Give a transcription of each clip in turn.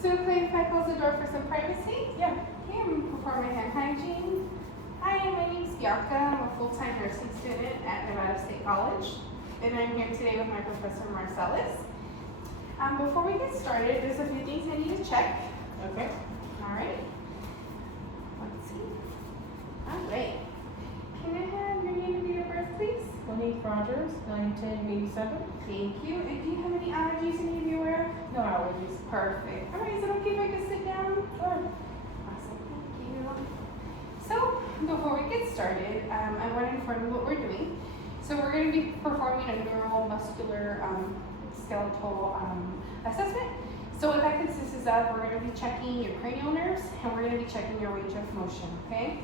So okay if I close the door for some privacy? Yeah. Okay, I'm going to perform my hand hygiene. Hi, my name is Bianca. I'm a full-time nursing student at Nevada State College. And I'm here today with my professor, Marcellus. Before we get started, there's a few things I need to check. Okay. All right. Let's see. All right. Can I have your name and date of birth, please? Monique Rogers, 9/10/87. Thank you. And do you have any allergies you need to be aware of? No allergies. Perfect. All right, is it okay if I just sit down? Sure. Awesome, thank you. So, before we get started, I want to inform you what we're doing. So we're going to be performing a neuromuscular skeletal assessment. So what that consists of, we're going to be checking your cranial nerves and we're going to be checking your range of motion, okay?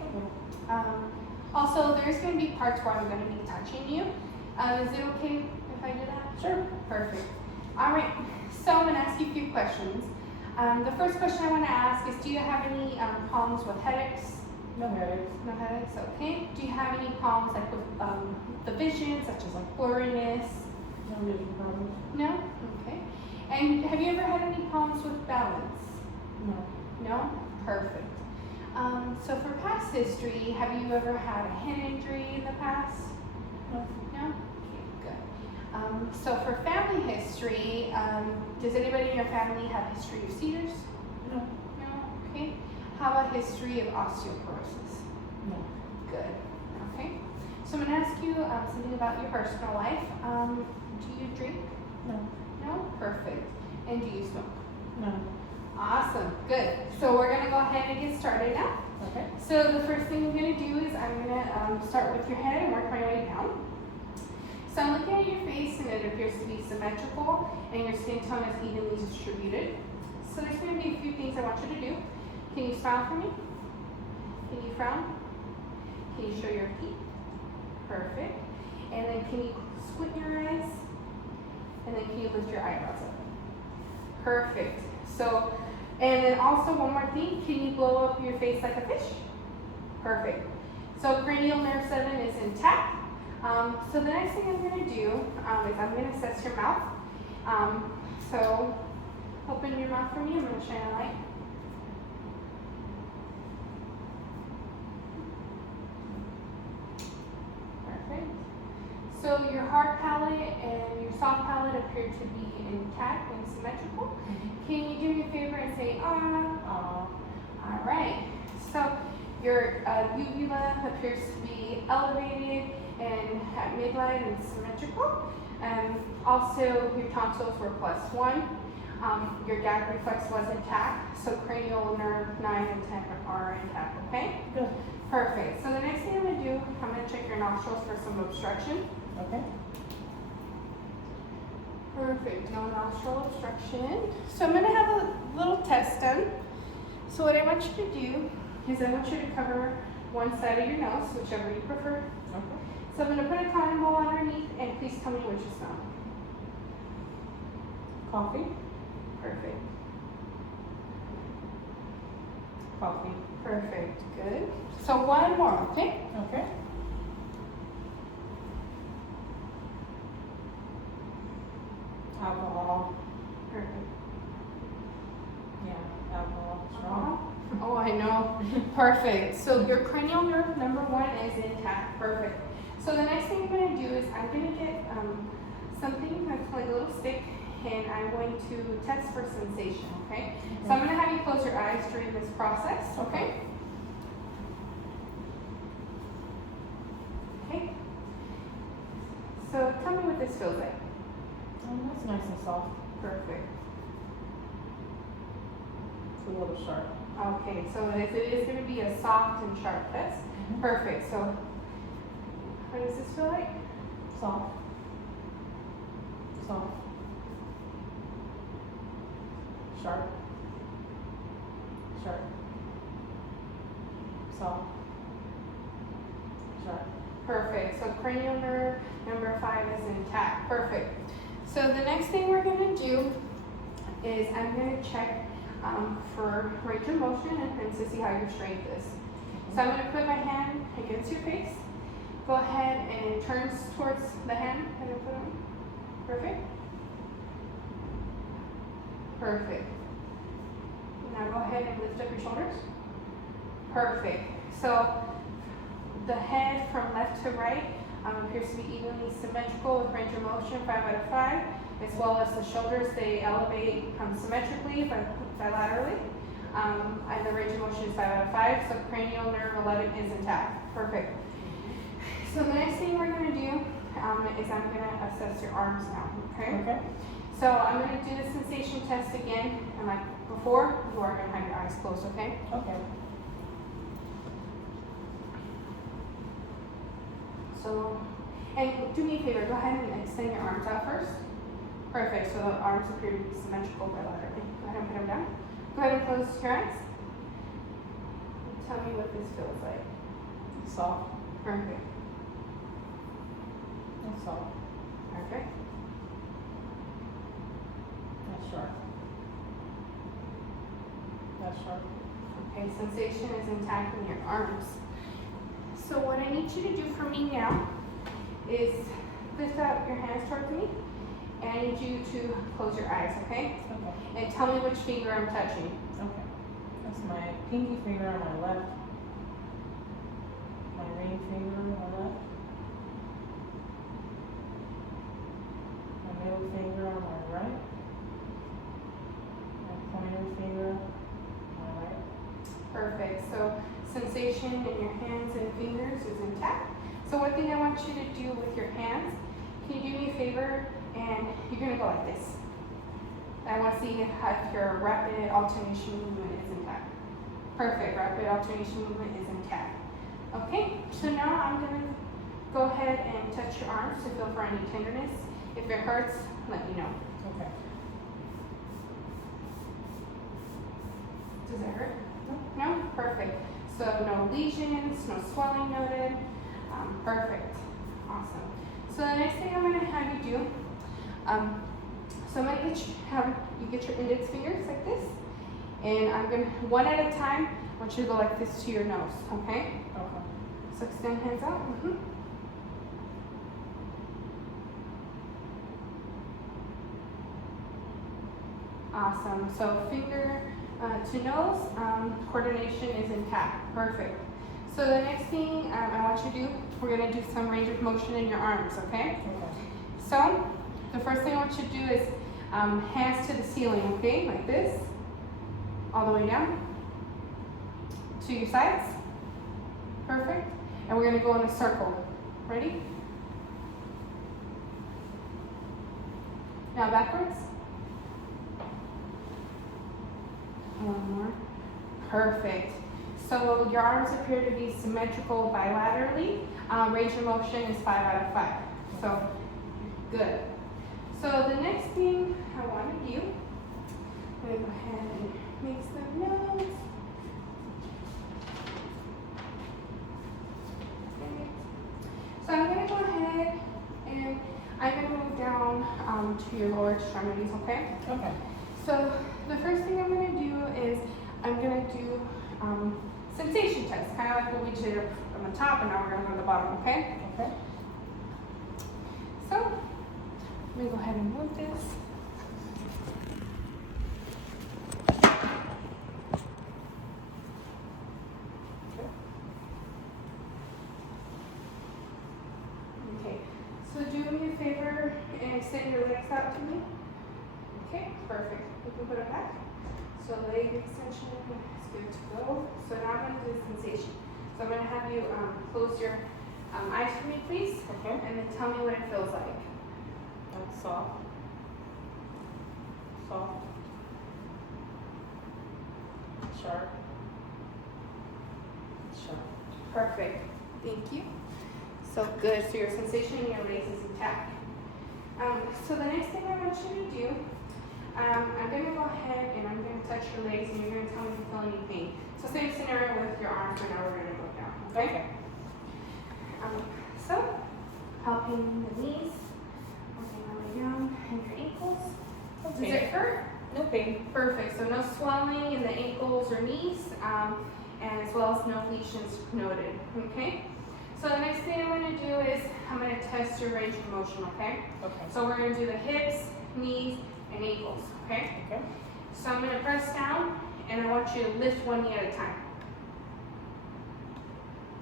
Also, there's going to be parts where I'm going to be touching you. Is it okay if I do that? Sure. Perfect. All right, so I'm going to ask you a few questions. The first question I want to ask is, do you have any problems with headaches? No headaches. No headaches, okay. Do you have any problems like with the vision, such as like blurriness? No vision problems. No? Okay. And have you ever had any problems with balance? No. No? Perfect. So for past history, have you ever had a head injury in the past? No. No? Okay, good. So for family history, does anybody in your family have a history of seizures? No. No? Okay. How about history of osteoporosis? No. Good. Okay. So I'm going to ask you something about your personal life. Do you drink? No. No? Perfect. And do you smoke? No. Awesome. Good. So we're going to go ahead and get started now. Okay. So the first thing I'm going to do is I'm going to start with your head and work my way down. So I'm looking at your face and it appears to be symmetrical and your skin tone is evenly distributed. So there's going to be a few things I want you to do. Can you smile for me? Can you frown? Can you show your teeth? Perfect. And then can you squint your eyes? And then can you lift your eyebrows up? Perfect. So, and then also one more thing, can you blow up your face like a fish? Perfect. So cranial nerve 7 is intact. So the next thing I'm going to do is I'm going to assess your mouth. So open your mouth for me. I'm going to shine a light. Perfect. So your hard palate and your soft palate appear to be intact and symmetrical. Can you do me a favor and say, ah? All right. So your uvula appears to be elevated and at midline and symmetrical. Also, your tonsils were +1. Your gag reflex was intact. So cranial nerve 9 and 10 are intact, okay? Good. Perfect. So the next thing I'm going to do, I'm going to check your nostrils for some obstruction. Okay. Perfect. No nostril obstruction. So I'm going to have a little test done. So what I want you to do is I want you to cover one side of your nose, whichever you prefer. Okay. So I'm going to put a cotton ball underneath and please tell me what you smell. Coffee. Perfect. Coffee. Perfect. Good. So one more, okay? Okay. Alcohol. Perfect. Yeah, alcohol. Strong. Oh, I know. Perfect. So your cranial nerve number 1 is intact. Perfect. So the next thing I'm going to do is I'm going to get something that's like a little stick and I'm going to test for sensation, okay? So I'm going to have you close your eyes during this process, okay? Okay. So tell me what this feels like. That's nice and soft. Perfect. It's a little sharp. Okay, so it is going to be a soft and sharp test. Perfect. So what does this feel like? Soft. Soft. Sharp. Sharp. Soft. Sharp. Perfect. So cranial nerve number 5 is intact. Perfect. So the next thing we're going to do is I'm going to check for range of motion and to see how your strength is. So I'm going to put my hand against your face. Go ahead and turn towards the hand that I put on. Perfect. Perfect. Now go ahead and lift up your shoulders. Perfect. So the head from left to right appears to be evenly symmetrical with range of motion 5 out of 5, as well as the shoulders, they elevate symmetrically but bilaterally. And the range of motion is 5 out of 5, so cranial nerve 11 is intact. Perfect. So the next thing we're going to do is I'm going to assess your arms now, okay? Okay. So I'm going to do the sensation test again, and like before, you are going to have your eyes closed, okay? Okay. So, and do me a favor, go ahead and extend your arms out first. Perfect, so the arms appear to be symmetrical bilaterally. Go ahead and put them down. Go ahead and close your eyes. Tell me what this feels like. Soft. Perfect. That's soft. Perfect. That's sharp. That's sharp. Okay, sensation is intact in your arms. So what I need you to do for me now is lift up your hands towards me, and I need you to close your eyes, okay? Okay. And tell me which finger I'm touching. Okay. That's my pinky finger on my left. My ring finger on my left. My middle finger on my right. My pointer finger on my right. Perfect. So sensation in your hands and fingers is intact. So one thing I want you to do with your hands, can you do me a favor? And you're going to go like this. I want to see if your rapid alternation movement is intact. Perfect. Rapid alternation movement is intact. Okay, so now I'm going to go ahead and touch your arms to feel for any tenderness. If it hurts, let me know. Okay. Does it hurt? No? Perfect. So no lesions, no swelling noted. Perfect. Awesome. So the next thing I'm going to have you do, so I'm going to have you get your index fingers like this, and I'm going to, one at a time, I want you to go like this to your nose, okay? Okay. So extend hands out. Awesome. So finger to nose, coordination is intact. Perfect. So the next thing I want you to do, we're going to do some range of motion in your arms, okay? Okay. So the first thing I want you to do is hands to the ceiling, okay? Like this, all the way down to your sides. Perfect. And we're going to go in a circle. Ready? Now backwards. One more. Perfect. So your arms appear to be symmetrical bilaterally. Range of motion is 5 out of 5. So good. So the next thing I want to do, I'm going to go ahead and make some notes. Okay. So I'm going to go ahead and I'm going to move down to your lower extremities, okay? Okay. So the first thing I'm going to do is I'm going to do sensation test, kind of like what we did on the top, and now we're going to go to the bottom, okay? Okay. So let me go ahead and move this. Okay, so do me a favor and extend your legs out to me. Okay, perfect. You can put it back. So leg extension is good to go. So now I'm going to do the sensation. So I'm going to have you close your eyes for me, please. Okay. And then tell me what it feels like. That's soft. Soft. Sharp. Sharp. Perfect. Thank you. So good. So your sensation in your legs is intact. So the next thing I want you to do, I'm going to go ahead and I'm going to touch your legs, and you're going to tell me if you feel any pain. So same scenario with your arms, but now we're going to go down. Okay? So helping the knees, working our way down, and your ankles. Does Okay. it hurt? No pain. Perfect. So no swelling in the ankles or knees, and as well as no lesions noted. Okay? So the next thing I'm going to do is I'm going to test your range of motion, okay? Okay. So we're going to do the hips, knees, and ankles, okay? Okay. So I'm going to press down, and I want you to lift one knee at a time.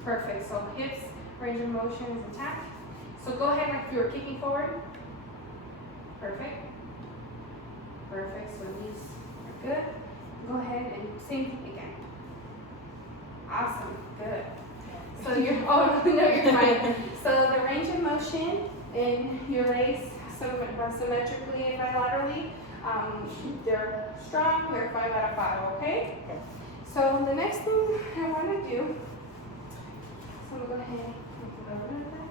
Perfect. So hips, range of motion is intact. So go ahead like you were kicking forward. Perfect. Perfect. So knees are good. Go ahead and same thing again. Awesome. Good. So you're, oh, no, you're fine. So the range of motion in your legs, symmetrically and bilaterally, they're strong, they're 5 out of 5, okay? So the next thing I want to do, so I'm going to go ahead and put a little bit of that.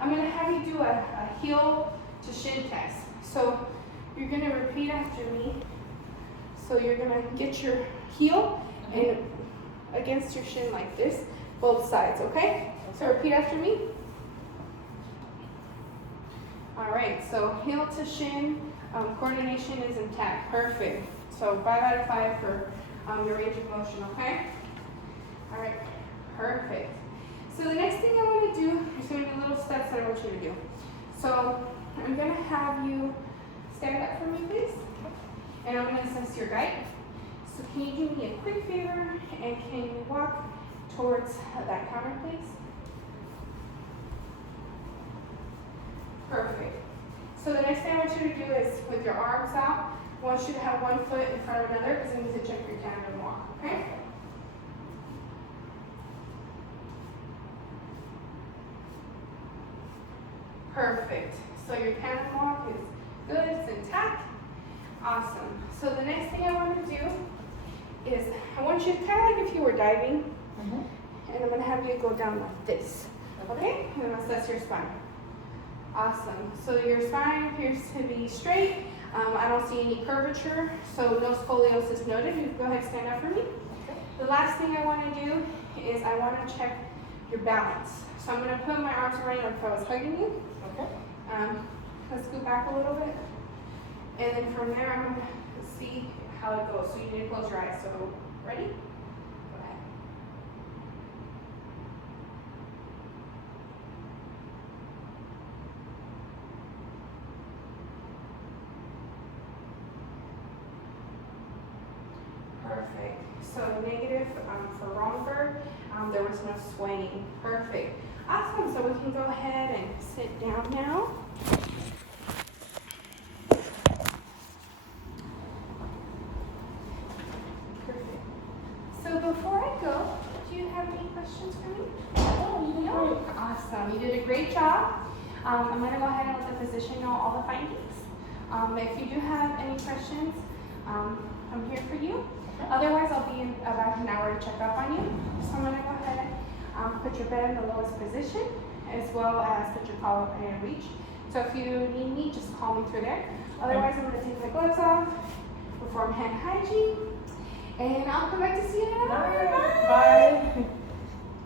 I'm going to have you do a heel to shin test. So you're going to repeat after me. So you're going to get your heel and against your shin like this, both sides, okay? So repeat after me. All right, so heel to shin, coordination is intact, perfect. So 5 out of 5 for your range of motion, okay? All right, perfect. So the next thing I want to do is going to be little steps that I want you to do. So I'm going to have you stand up for me, please. And I'm going to assess your gait. So can you do me a quick favor and can you walk towards that counter, please? Perfect. So the next thing I want you to do is with your arms out, I want you to have one foot in front of another because I need to check your tandem walk, okay? Perfect. So your tandem walk is good, it's intact. Awesome. So the next thing I want to do is I want you to kind of like if you were diving, and I'm going to have you go down like this, okay? And I'm going to assess your spine. Awesome. So your spine appears to be straight. I don't see any curvature, so no scoliosis noted. You go ahead and stand up for me. The last thing I want to do is I want to check your balance. So I'm going to put my arms around you like if I was hugging you. Okay. Let's go back a little bit. And then from there, I'm going to see how it goes. So you need to close your eyes. So ready? Go ahead. Perfect. So negative for Romberg, there was no swaying. Perfect. Awesome. So we can go ahead and sit down now. Perfect. So before I go, do you have any questions for me? Oh, you did great. Awesome. You did a great job. I'm going to go ahead and let the physician know all the findings. If you do have any questions, I'm here for you. Otherwise, I'll be in about an hour to check up on you. So I'm going to go ahead and put your bed in the lowest position, as well as put your collar up in reach. So if you need me, just call me through there. Otherwise, I'm going to take my gloves off, perform hand hygiene, and I'll come back to see you in an hour. Bye. Bye.